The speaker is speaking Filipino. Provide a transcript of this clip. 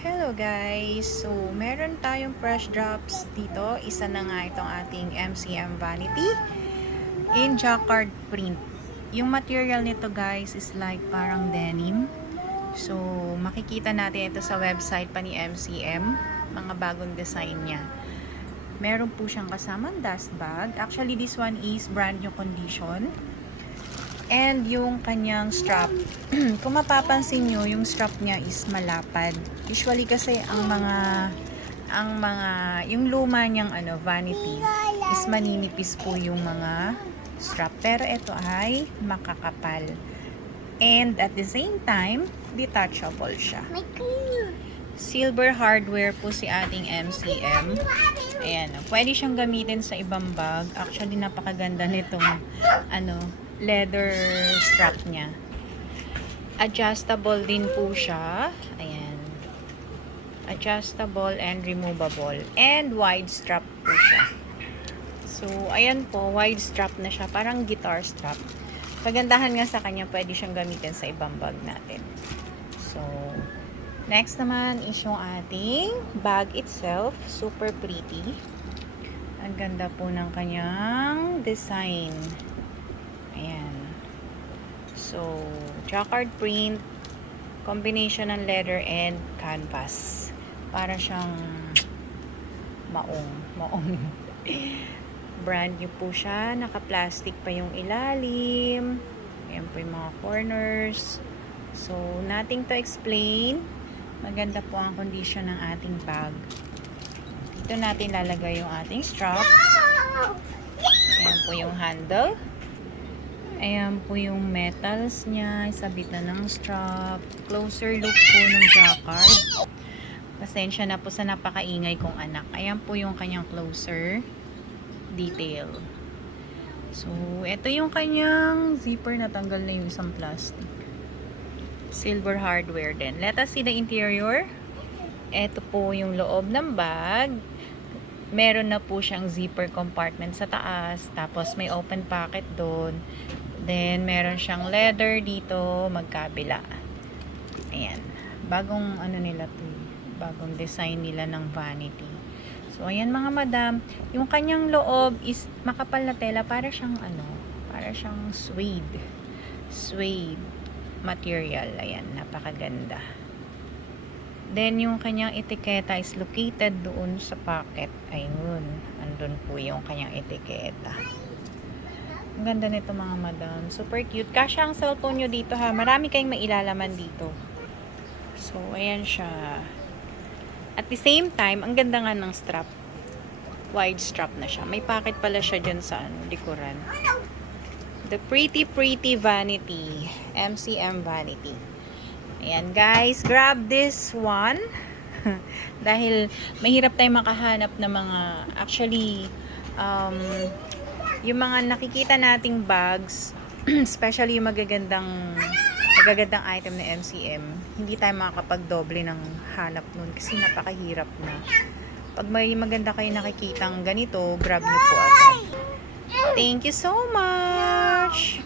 Hello guys! So, meron tayong fresh drops dito. Isa na nga itong ating MCM Vanity in jacquard print. Yung material nito guys is like parang denim. So, makikita natin ito sa website pa ni MCM. Mga bagong design niya. Meron po siyang kasamang dust bag. Actually, this one is brand new condition. And yung kanyang strap, kung mapapansin nyo, yung strap niya is malapad. Usually kasi yung luma niyang vanity is maninipis po yung mga strap. Pero ito ay makakapal. And at the same time, detachable siya. Silver hardware po si ating MCM. Ayan, pwede siyang gamitin sa ibang bag. Actually, napakaganda nitong leather strap niya. Adjustable din po siya. Ayan. Adjustable and removable. And wide strap po siya. So, ayan po, wide strap na siya. Parang guitar strap. Kagandahan nga sa kanya, pwede siyang gamitin sa ibang bag natin. So, next naman is yung ating bag itself. Super pretty. Ang ganda po ng kanyang design. Ayan. So, jacquard print, combination ng leather and canvas. Para siyang maong. Brand new po siya. Naka-plastic pa yung ilalim. Ayan po yung mga corners. So, nothing to explain. Maganda po ang condition ng ating bag. Dito natin lalagay yung ating strap. Ayan po yung handle. Ayan po yung metals niya. Isabit na ng strap. Closer look po ng jacquard. Pasensya na po sa napakaingay kong anak. Ayan po yung kanyang closer detail. So, ito yung kanyang zipper. Natanggal na yung isang plastic. Silver hardware din. Let us see the interior. Ito po yung loob ng bag. Meron na po siyang zipper compartment sa taas. Tapos may open pocket doon. Then, meron siyang leather dito, magkabila. Ayan. Bagong nila to. Bagong design nila ng vanity. So, ayan mga madam. Yung kanyang loob is makapal na tela. Para siyang para siyang suede. Suede material. Ayan. Napakaganda. Then, yung kanyang etiketa is located doon sa pocket. Ayun. Andun po yung kanyang etiketa. Ang ganda nito mga madam. Super cute. Kasya ang cellphone nyo dito ha. Marami kayong mailalaman dito. So, ayan siya. At the same time, ang ganda nga ng strap. Wide strap na siya. May pocket pala siya dyan sa likuran. The pretty vanity. MCM vanity. Ayan guys. Grab this one. Dahil mahirap tayong makahanap ng mga actually yung mga nakikita nating bags, especially yung magagandang item na MCM, hindi tayo makakapag-doble ng hanap nun kasi napakahirap na. Pag may maganda kayo nakikitang ganito, grab nyo po agad. Thank you so much!